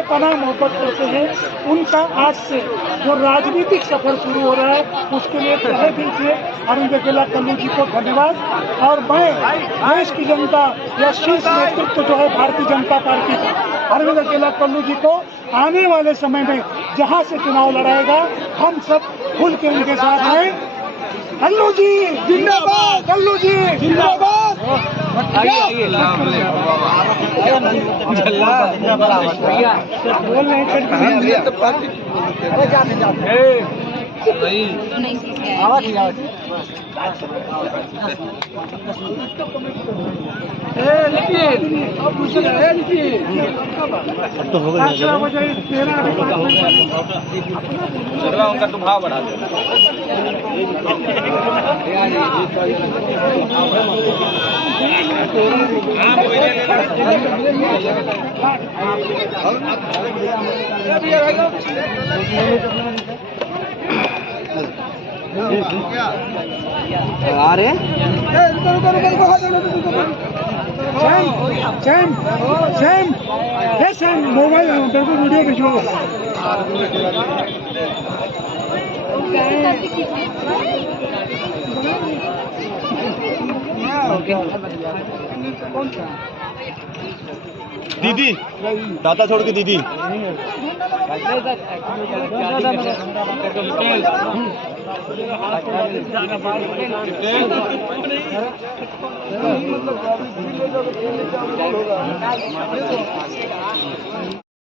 बेपनाह मोहब्बत करते हैं। उनका आज से जो राजनीतिक सफर शुरू हो रहा है उसके लिए तहे दिल से अरविंद अकेला कल्लू जी को धन्यवाद। और मैं देश की जनता या शीर्ष नेतृत्व जो है भारतीय जनता पार्टी का अरविंद अकेला कल्लू जी को आने वाले समय में जहां से चुनाव लड़ाएगा हम सब खुल के उनके साथ हैं। कल्लू जी जिंदाबाद, कल्लू जी जिंदाबाद। बोल नहीं उनका तो भाव बढ़ा दे। आ रहे सैम मोबाइल मेरे को वीडियो भेजो। दीदी, दादा छोड़ के दीदी।